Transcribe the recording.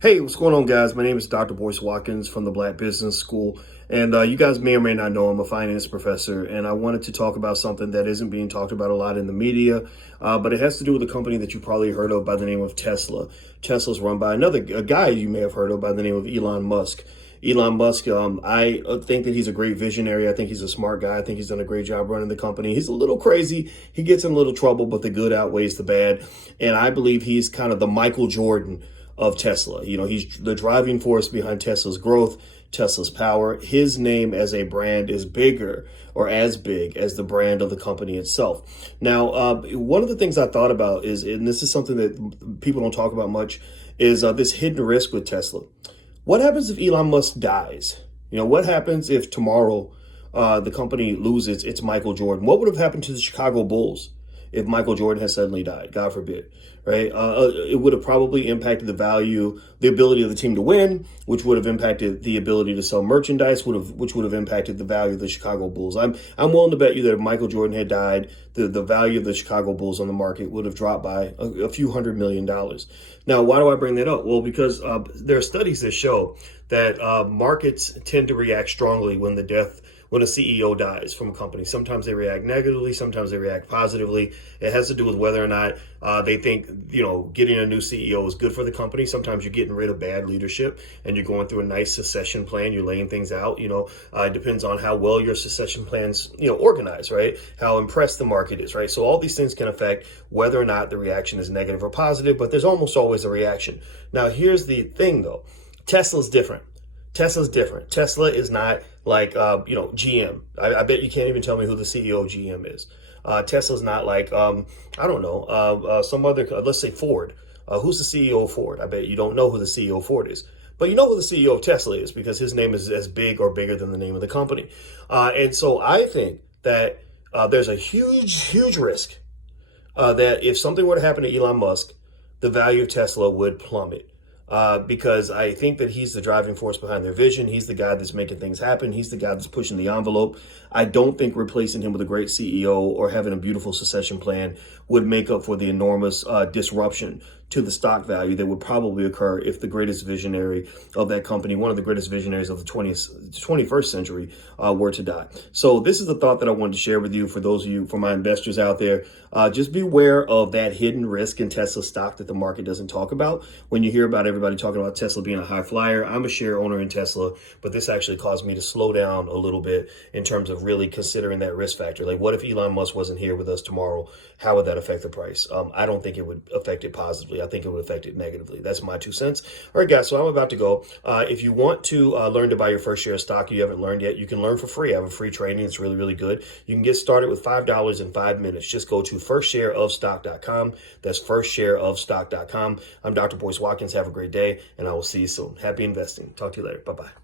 Hey, what's going on, guys? My name is Dr. Boyce Watkins from the Black Business School. And you guys may or may not know I'm a finance professor. And I wanted to talk about something that isn't being talked about a lot in the media, but it has to do with a company that you probably heard of by the name of Tesla. Tesla's run by a guy you may have heard of by the name of Elon Musk. Elon Musk, I think that he's a great visionary. I think he's a smart guy. I think he's done a great job running the company. He's a little crazy. He gets in a little trouble, but the good outweighs the bad. And I believe he's kind of the Michael Jordan of Tesla. You know, he's the driving force behind Tesla's growth, Tesla's power. His name as a brand is bigger or as big as the brand of the company itself. Now, one of the things I thought about is, and this is something that people don't talk about much, is this hidden risk with Tesla. What happens if Elon Musk dies? You know, what happens if tomorrow the company loses its Michael Jordan? What would have happened to the Chicago Bulls if Michael Jordan had suddenly died? God forbid, right? It would have probably impacted the value, the ability of the team to win, which would have impacted the ability to sell merchandise, which would have impacted the value of the Chicago Bulls. I'm willing to bet you that if Michael Jordan had died, the value of the Chicago Bulls on the market would have dropped by a few $100 million. Now, why do I bring that up? Well, because there are studies that show that markets tend to react strongly when a CEO dies from a company. Sometimes they react negatively, sometimes they react positively. It has to do with whether or not they think, you know, getting a new CEO is good for the company. Sometimes you're getting rid of bad leadership and you're going through a nice succession plan. You're laying things out, you know, it depends on how well your succession plan's, you know, organized, right? How impressed the market is, right? So all these things can affect whether or not the reaction is negative or positive, but there's almost always a reaction. Now, here's the thing though. Tesla's different. Tesla is not like, GM. I bet you can't even tell me who the CEO of GM is. Tesla's not like, some other, let's say Ford. Who's the CEO of Ford? I bet you don't know who the CEO of Ford is. But you know who the CEO of Tesla is because his name is as big or bigger than the name of the company. And so I think that there's a huge risk that if something were to happen to Elon Musk, the value of Tesla would plummet. Because I think that he's the driving force behind their vision. He's the guy that's making things happen. He's the guy that's pushing the envelope. I don't think replacing him with a great CEO or having a beautiful succession plan would make up for the enormous disruption to the stock value that would probably occur if the greatest visionary of that company, one of the greatest visionaries of the 21st century, were to die. So this is the thought that I wanted to share with you. For those of you, for my investors out there, just beware of that hidden risk in Tesla stock that the market doesn't talk about. When you hear about everybody talking about Tesla being a high flyer, I'm a share owner in Tesla, but this actually caused me to slow down a little bit in terms of really considering that risk factor. Like, what if Elon Musk wasn't here with us tomorrow? How would that affect the price? I don't think it would affect it positively. I think it would affect it negatively. That's my 2 cents. All right, guys, so I'm about to go. If you want to learn to buy your first share of stock, you haven't learned yet, you can learn for free. I have a free training. It's really good. You can get started with $5 in 5 minutes. Just go to firstshareofstock.com. That's firstshareofstock.com. I'm Dr. Boyce Watkins. Have a great day, and I will see you soon. Happy investing. Talk to you later. Bye-bye.